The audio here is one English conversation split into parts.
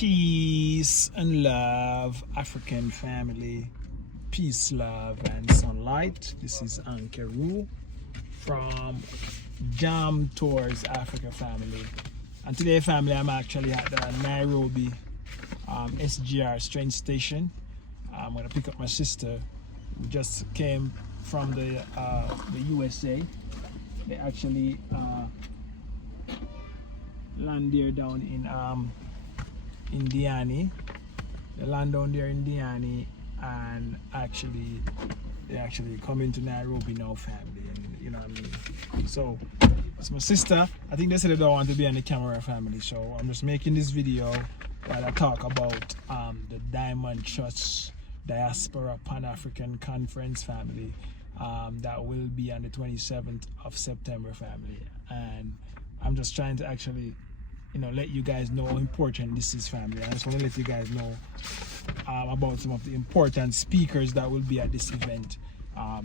Peace and love, African family. Peace, love, and sunlight. This is Ankeru from Jam Tours Africa family. And today, family, I'm actually at the Nairobi SGR train station. I'm gonna pick up my sister who just came from the USA. They actually land there down in Diani. They land down there in Diani, and they actually come into Nairobi now, family, and you know what I mean. So it's my sister. I think they said they don't want to be on the camera, family, so I'm just making this video while I talk about the Diamond Trust Diaspora Pan-African Conference, family, that will be on the 27th of September, family. And I'm just trying to actually, let you guys know how important this is, family. I just want to let you guys know about some of the important speakers that will be at this event.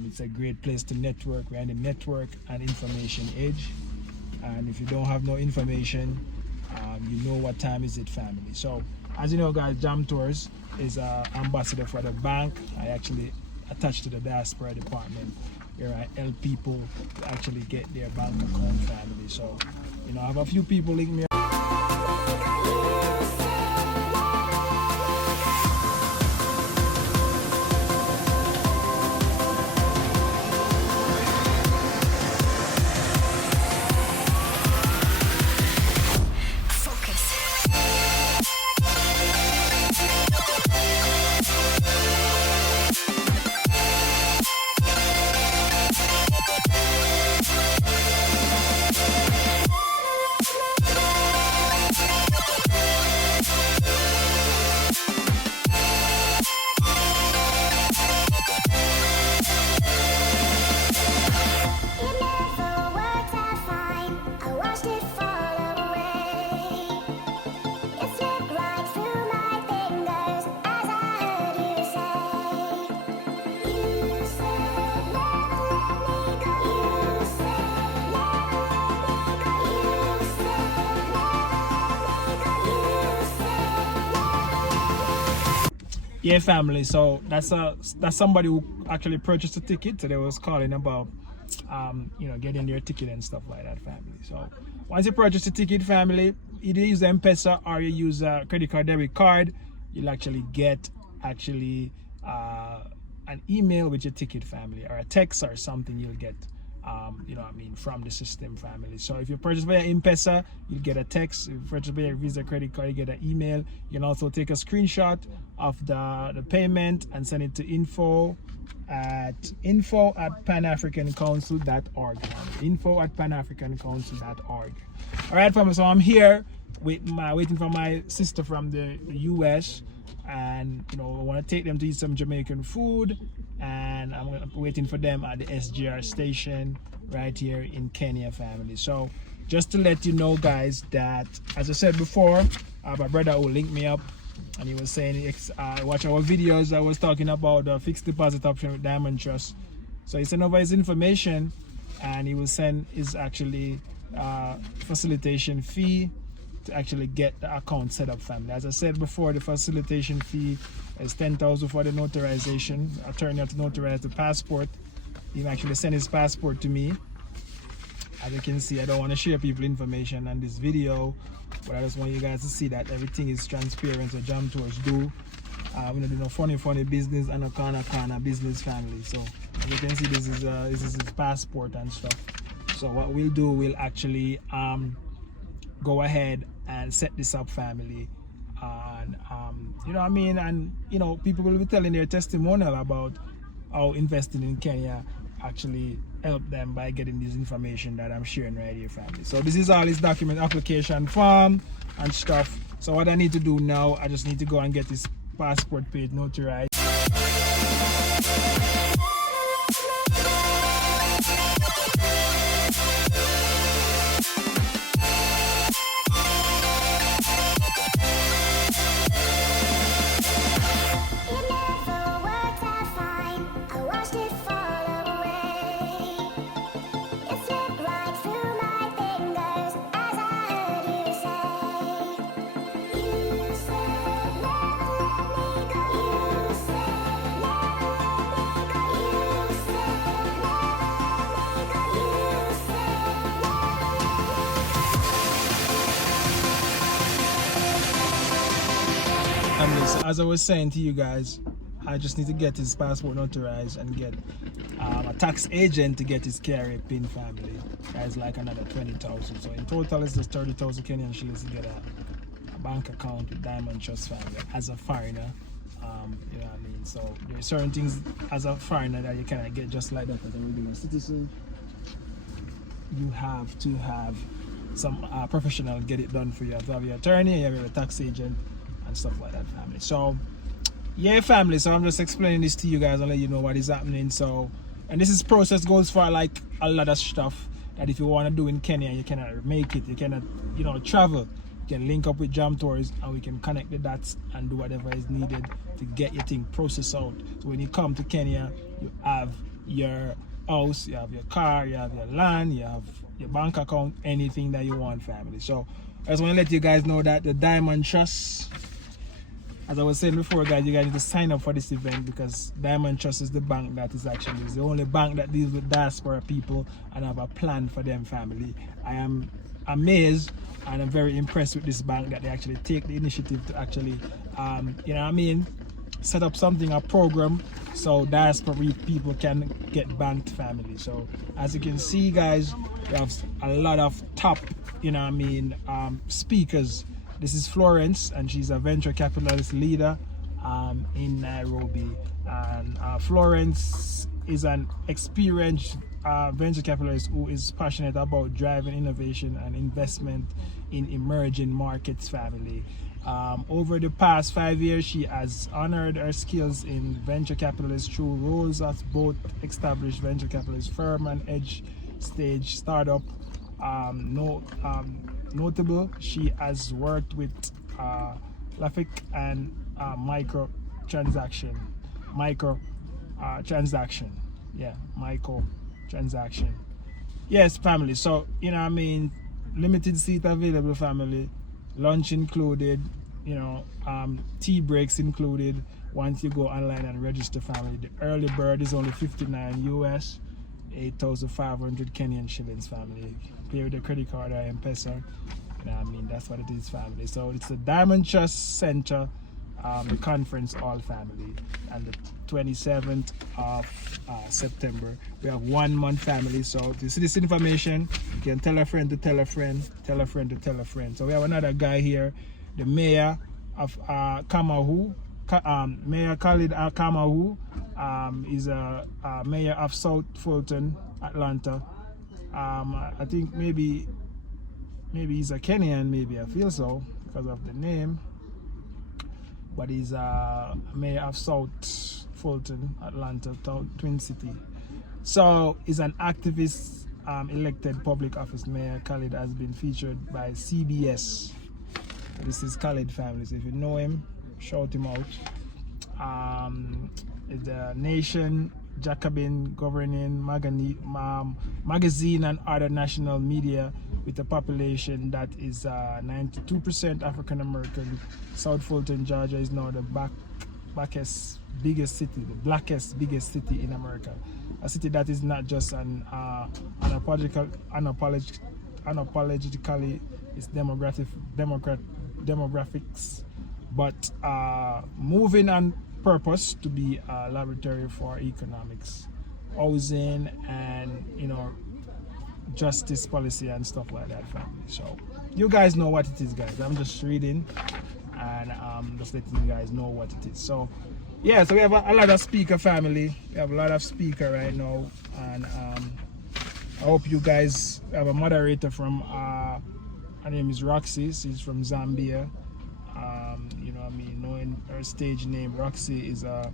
It's a great place to network. We're in the network and information age, and if you don't have no information, you know what time is it, family. So as you know, guys, Jam Tours is ambassador for the bank. I actually attached to the diaspora department where I help people to actually get their bank account, family. So I have a few people link me. Yeah, family. So that's somebody who actually purchased a ticket. So they was calling about getting their ticket and stuff like that, family. So once you purchase a ticket, family, either use M-Pesa or you use a credit card, debit card, you'll actually get an email with your ticket, family, or a text or something you'll get from the system, family. So if you purchase via M-Pesa, you'll get a text. If you purchase via Visa credit card, you get an email. You can also take a screenshot of the payment and send it to info at panafricancouncil.org. Info at panafricancouncil.org. All right, family. So I'm here waiting for my sister from the US, and I want to take them to eat some Jamaican food, and I'm waiting for them at the SGR station right here in Kenya, family. So just to let you know, guys, that as I said before, my brother will link me up, and he was saying watch our videos. I was talking about the fixed deposit option with Diamond Trust. So he sent over his information, and he will send his actually facilitation fee to actually get the account set up, family. As I said before, the facilitation fee is 10,000 for the notarization. Attorney have to notarize the passport. He can actually send his passport to me. As you can see, I don't want to share people information on this video, but I just want you guys to see that everything is transparent. So Jam Tours do. We don't do no funny business and no corner business, family. So as you can see, this is his passport and stuff. So what we'll do, we'll actually go ahead and set this up, family, and and people will be telling their testimonial about how investing in Kenya actually helped them by getting this information that I'm sharing right here, family. So this is all his document application form and stuff. So what I need to do now, I just need to go and get this passport page notarized. Say family, so as I was saying to you guys, I just need to get his passport notarized and get a tax agent to get his KRA PIN, family. That's like another 20,000. So in total, it's just 30,000 Kenyan shillings to get a bank account with Diamond Trust, family, as a foreigner. You know what I mean? So there are certain things as a foreigner that you cannot get just like that as a regular citizen. You have to have some professional get it done for you. You have to have your attorney, you have your tax agent, and stuff like that, family. So yeah, family, so I'm just explaining this to you guys and let you know what is happening. So, and this process goes for like a lot of stuff that if you want to do in Kenya, you cannot make it, you cannot, you know, travel. You can link up with Jam Tours and we can connect the dots and do whatever is needed to get your thing processed out. So when you come to Kenya, you have your house, you have your car, you have your land, you have your bank account, anything that you want, family. So I just want to let you guys know that the Diamond Trust, as I was saying before, guys, you guys need to sign up for this event because Diamond Trust is the bank that is actually the only bank that deals with diaspora people and have a plan for them, family. I am amazed and I'm very impressed with this bank that they actually take the initiative to actually, you know what I mean, set up something, a program, so diaspora people can get banked, family. So as you can see, guys, we have a lot of top, you know what I mean, speakers. This is Florence, and she's a venture capitalist leader in Nairobi. And Florence is an experienced venture capitalist who is passionate about driving innovation and investment in emerging markets, family. Over the past 5 years, she has honored her skills in venture capitalists through roles as both established venture capitalist firm and edge stage startup. Notable, she has worked with Lafik and micro transaction. Yes, family. So you know what I mean, limited seat available, family. Lunch included, you know, tea breaks included once you go online and register, family. The early bird is only 59 US, 8,500 Kenyan shillings, family. Pay with a credit card or M-Pesa. You know what I mean? That's what it is, family. So it's the Diamond Trust Center, the conference hall, family, and the 27th of September. We have 1 month, family. So if you see this information, you can tell a friend to tell a friend, tell a friend to tell a friend. So we have another guy here, the mayor of Kamahu, Mayor Khalid Kamahu, is a mayor of South Fulton, Atlanta. I think maybe he's a Kenyan, maybe, I feel so because of the name, but he's a mayor of South Fulton, Atlanta, Twin City. So he's an activist, elected public office. Mayor Khalid has been featured by CBS. This is Khalid, family, so if you know him, shout him out. The Nation, Jacobin governing magazine and other national media with a population that is 92% African American. South Fulton, Georgia is now the blackest biggest city in America. A city that is not just an unapologetically its demographics, but moving on purpose to be a laboratory for economics, housing, and you know, justice policy and stuff like that, family. So you guys know what it is, guys. I'm just reading and just letting you guys know what it is. So yeah, so we have a lot of speaker, family. We have a lot of speaker right now, and I hope you guys have a moderator from her name is Roxy. She's from Zambia. You know what I mean, knowing her stage name, Roxy is a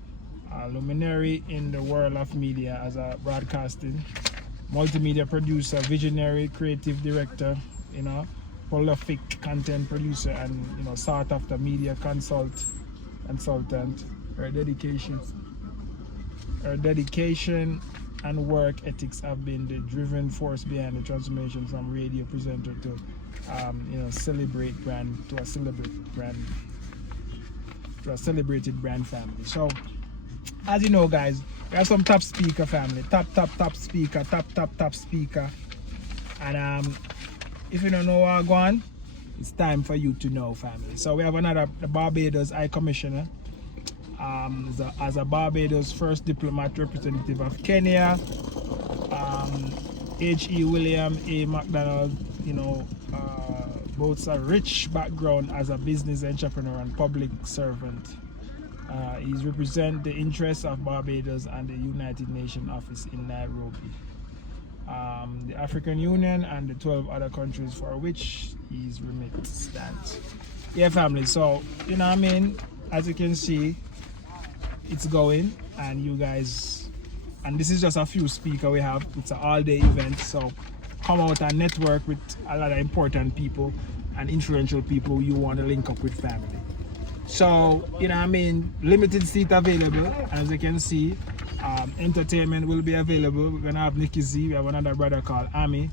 luminary in the world of media as a broadcasting, multimedia producer, visionary, creative director, you know, prolific content producer, and you know, sought after media consultant. Her dedication and work ethics have been the driving force behind the transformation from radio presenter to you know, celebrated brand, family. So as you know, guys, we have some top speaker, family, top speaker, and if you don't know what I'm going, it's time for you to know, family. So we have the Barbados High Commissioner, as a Barbados first diplomat representative of Kenya, H.E. William A. McDonald, boasts a rich background as a business entrepreneur and public servant. He's represent the interests of Barbados and the United Nations office in Nairobi, the African Union, and the 12 other countries for which he's remit stands. Yeah, family. So as you can see, it's going, and you guys, and this is just a few speakers we have. It's an all-day event, so come out and network with a lot of important people and influential people you want to link up with, family. So limited seat available, as you can see. Entertainment will be available. We're gonna have Nicky Z. We have another brother called Ami.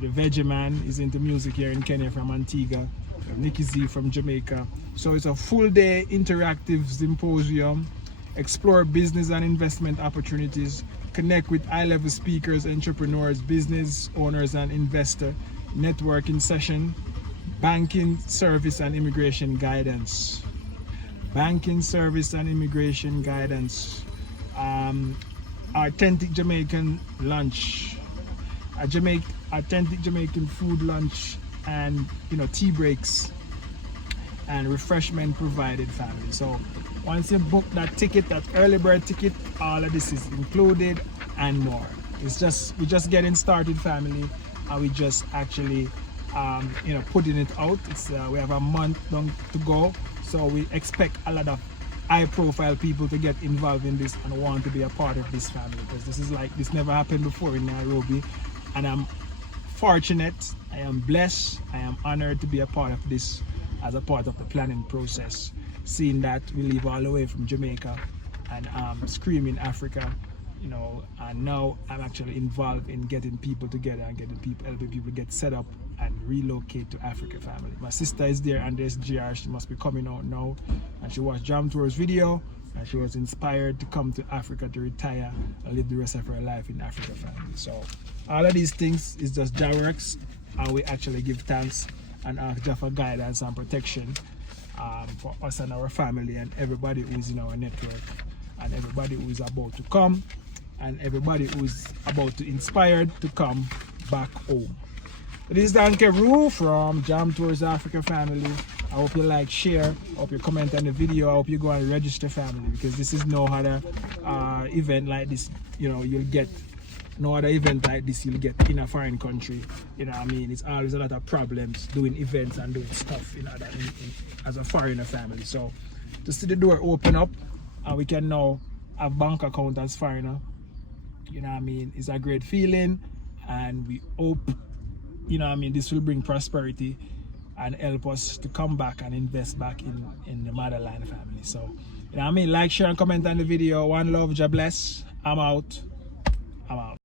The Veggie Man is into music here in Kenya from Antigua. We have Nicky Z from Jamaica. So it's a full day interactive symposium. Explore business and investment opportunities. Connect with high-level speakers, entrepreneurs, business owners, and investors. Networking session. Banking service and immigration guidance. Banking service and immigration guidance. Authentic Jamaican lunch. Authentic Jamaican food lunch, and tea breaks and refreshment provided, family. So once you book that ticket, that early bird ticket, all of this is included and more. We're just getting started, family, and we just actually putting it out. We have a month to go, so we expect a lot of high-profile people to get involved in this and want to be a part of this, family, because this never happened before in Nairobi, and I'm fortunate, I am blessed, I am honored to be a part of this as a part of the planning process, seeing that we live all the way from Jamaica and screaming Africa, and now I'm actually involved in getting people together and helping people get set up and relocate to Africa, family. My sister is there, and there's GR. She must be coming out now, and she watched Jam Tour's video, and she was inspired to come to Africa to retire and live the rest of her life in Africa, family. So all of these things is just Jah works, and we actually give thanks and ask Jah for guidance and protection for us and our family and everybody who is in our network, and everybody who is about to come, and everybody who is about to inspired to come back home. This is Dan Keru from Jam Tours Africa, family. I hope you like, share, I hope you comment on the video, I hope you go and register, family, because this is no other event like this, you'll get no other event like this you'll get in a foreign country. It's always a lot of problems doing events and doing stuff as a foreigner, family. So to see the door open up and we can now have bank account as foreigner, it's a great feeling, and we hope this will bring prosperity and help us to come back and invest back in the motherland, family. So like, share, and comment on the video. One love, Jah bless. I'm out.